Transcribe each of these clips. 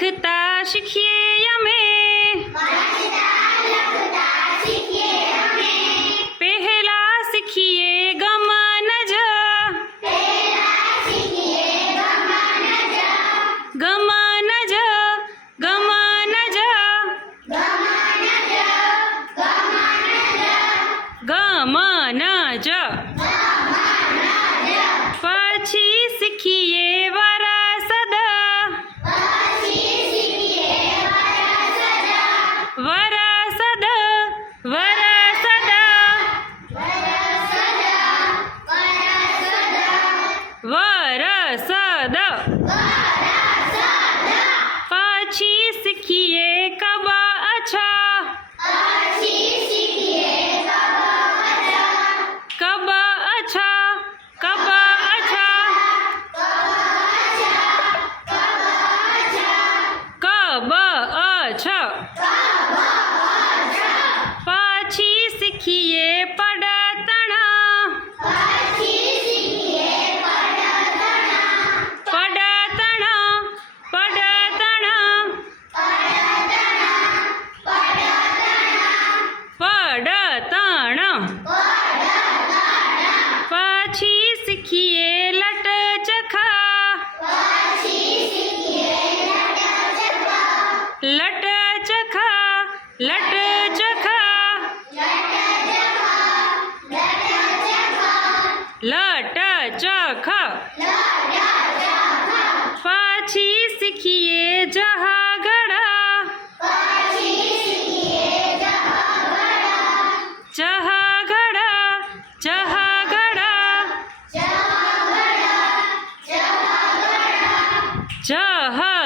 વાંચતા લખતા શીખીએ અમે પહેલા શીખીએ ગમન જ ગમન જ ગમન જ ગમન જ વરસદ વરસદ પછી શીખીએ કબ અચ્છા કબ અચ્છા કબ અચ્છા કબ અચ્છા सीखिए लट चखा। लट चखा लट चखा। लट चखा। लट चखा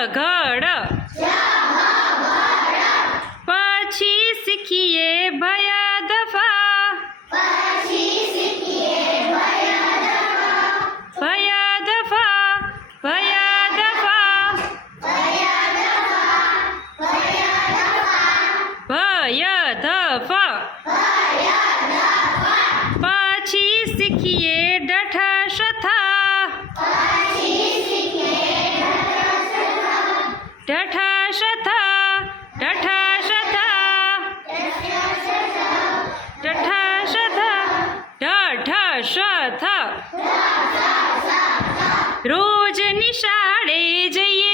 જહગડ પછી શીખીએ ભયા દફા. ભયા દફા ભયા શથા રોજ નિશાળે જઈએ